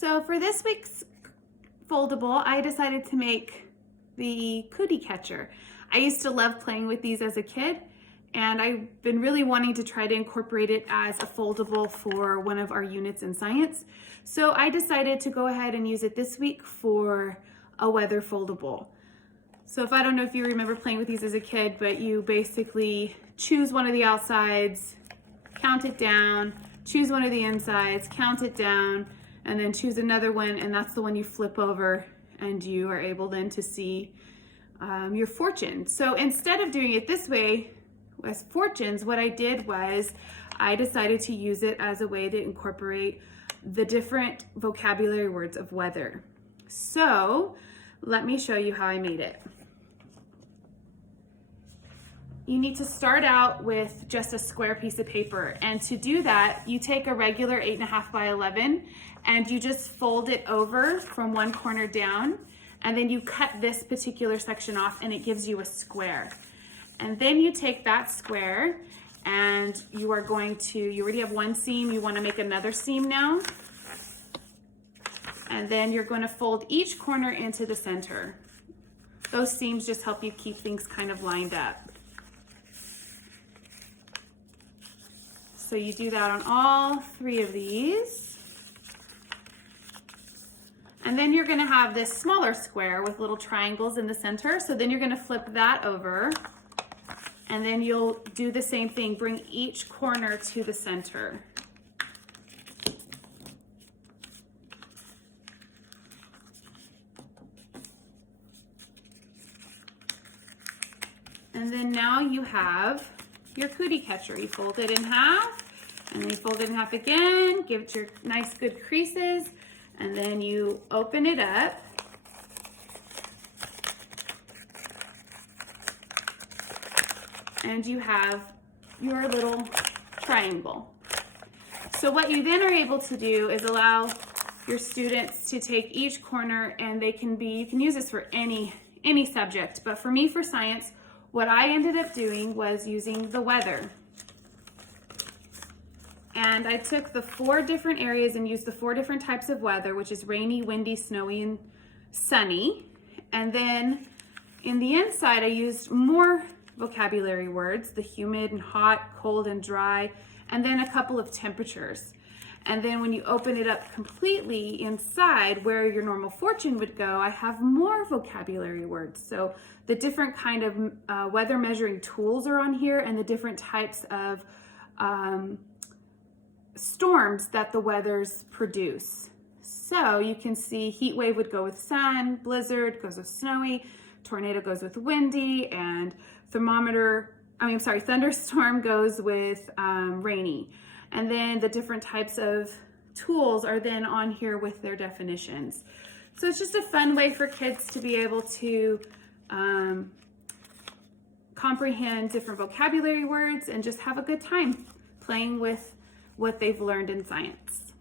So for this week's foldable, I decided to make the Cootie catcher. I used to love playing with these as a kid, and I've been really wanting to try to incorporate it as a foldable for one of our units in science. So I decided to go ahead and use it this week for a weather foldable. So I don't know if you remember playing with these as a kid, but you basically choose one of the outsides, count it down, choose one of the insides, count it down, and then choose another one, and that's the one you flip over, and you are able then to see your fortune. So instead of doing it this way as fortunes, what I did was I decided to use it as a way to incorporate the different vocabulary words of weather. So let me show you how I made it. You need to start out with just a square piece of paper, and to do that you take a regular 8.5 by 11 and you just fold it over from one corner down, and then you cut this particular section off and it gives you a square. And then you take that square and you already have one seam, you want to make another seam now, and then you're going to fold each corner into the center. Those seams just help you keep things kind of lined up. So you do that on all three of these. And then you're gonna have this smaller square with little triangles in the center. So then you're gonna flip that over, and then you'll do the same thing, bring each corner to the center. And then now you have your Cootie catcher. You fold it in half, and then you fold it in half again, give it your nice good creases, and then you open it up. And you have your little triangle. So what you then are able to do is allow your students to take each corner, and you can use this for any subject, but for me, for science, what I ended up doing was using the weather. And I took the 4 different areas and used the 4 different types of weather, which is rainy, windy, snowy, and sunny. And then in the inside, I used more vocabulary words, the humid and hot, cold and dry, and then a couple of temperatures. And then when you open it up completely inside where your normal fortune would go, I have more vocabulary words. So the different kind of weather measuring tools are on here, and the different types of storms that the weathers produce. So you can see heat wave would go with sun, blizzard goes with snowy, tornado goes with windy, and thunderstorm goes with rainy. And then the different types of tools are then on here with their definitions. So it's just a fun way for kids to be able to comprehend different vocabulary words and just have a good time playing with what they've learned in science.